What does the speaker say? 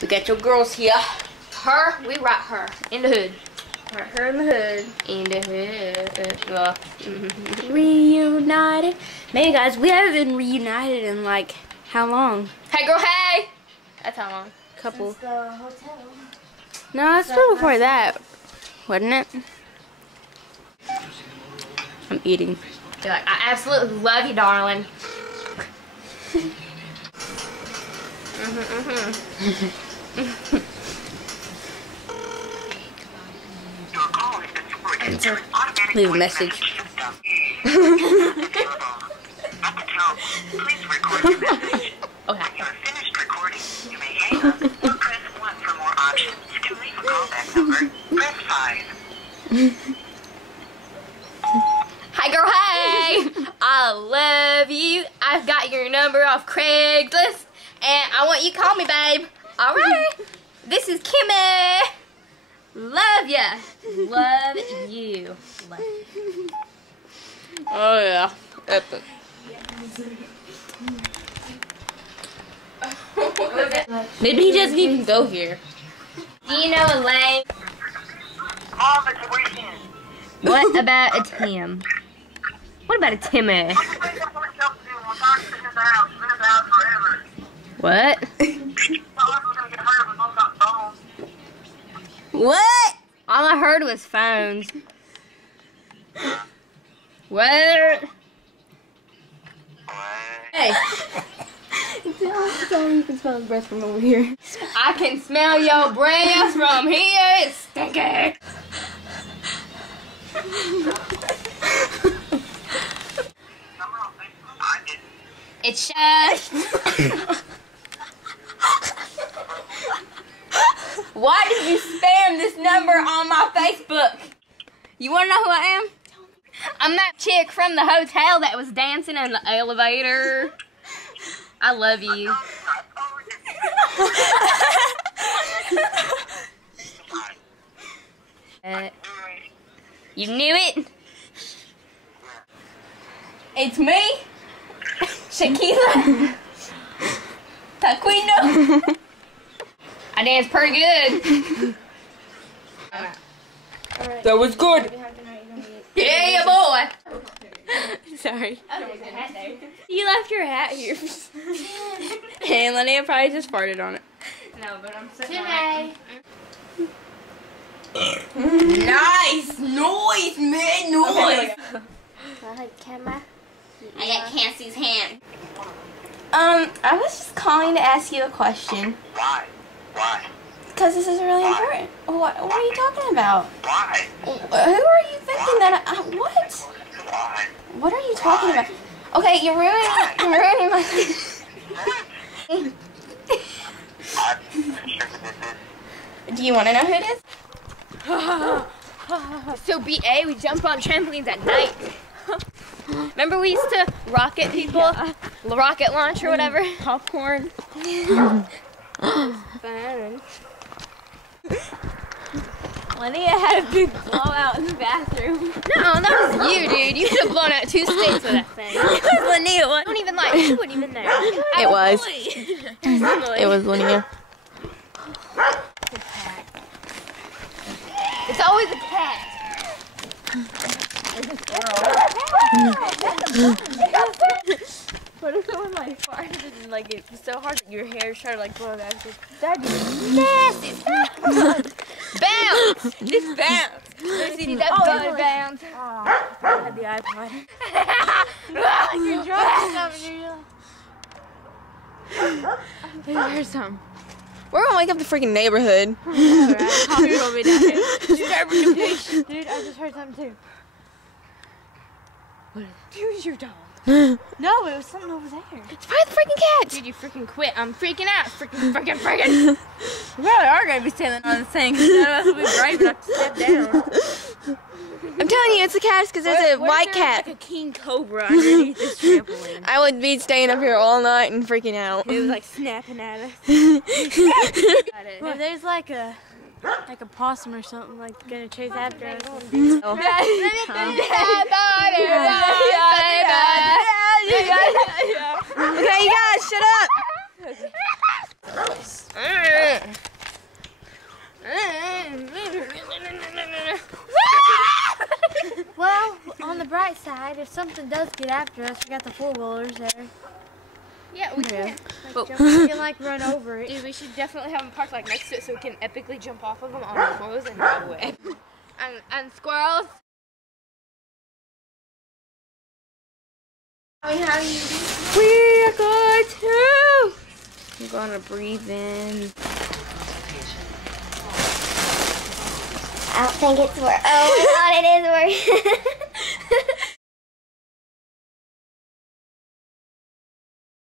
We got your girls here. Her, we write her in the hood. Right her in the hood. In the hood. Reunited. Man, guys, we haven't been reunited in like how long? Hey, girl, hey! That's how long. Couple. Since the hotel. No, it's still before that, wasn't it? I'm eating. You're like, I absolutely love you, darling. Leave a message. Okay. When you are finished recording, you may hang up or press 1 for more options. To leave a callback number, press 5. Hi, girl, hey! I love you. I've got your number off Craigslist, and I want you to call me, babe. All right. This is Kimmy. Love ya. Love you. Love you. Oh yeah, epic. Maybe he doesn't even go here. Do you know Elaine? Mom, it's a weekend. What about a Tim? What about a Timmy? What? What? All I heard was phones. What? Hey. You can smell his breath from over here. I can smell your breath from here. It's stinky. It's shut. Why did you spam this number on my Facebook? You want to know who I am? I'm that chick from the hotel that was dancing in the elevator. I love you. You knew it? It's me, Shaquila Taquino. I dance pretty good. That was good. Yeah, boy. Sorry. You left your hat here. And Linnea probably just farted on it. No, but I'm sitting on Nice! Nice, man! Nice! I got Cassie's hand. I was just calling to ask you a question. Why? Why? Because this is really important. What are you talking about? Why? Who are you thinking that what? Why? What are you talking about? Okay, you're ruining my Do you want to know who it is? So BA, we jump on trampolines at night. Remember we used to rocket people? Yeah. Rocket launch or whatever? Popcorn. Fun. Linnea had a big blowout in the bathroom. No, that was you, dude. You should have blown out 2 sticks with that thing. It was Linnea. Don't even like, she wasn't even there. It was. It was Linnea. It's always a cat. What if someone like farted and like it was so hard that your hair started like blowing back? That'd be nasty. Bounce! Just bounce. See that bud bounce? I had the iPod. You're drunk or you're Here's some. We're gonna wake up the freaking neighborhood. Alright, Coffee will be down here. Dude, I just heard something too. What is it? It was your dog. No, it was something over there. It's probably the freaking cat. Dude, you freaking quit. I'm freaking out. Freaking. We probably are going to be standing on this thing because none of us will be brave enough to step down. I'm telling you, it's a cat because there's a white cat. Like a king cobra underneath this trampoline. I would be staying up here all night and freaking out. It was like snapping at us. Well, there's like a possum or something like gonna chase after us. Okay, you guys, shut up. Well, on the bright side, if something does get after us, we got the four-wheelers there. Yeah, we can. Oh. We can like run over it. Dude, we should definitely have them parked like next to it so we can epically jump off of them on our clothes and run away. And squirrels. I mean, how do you do? We are going to. I'm gonna breathe in. I don't think it's working. Oh my god, it is working.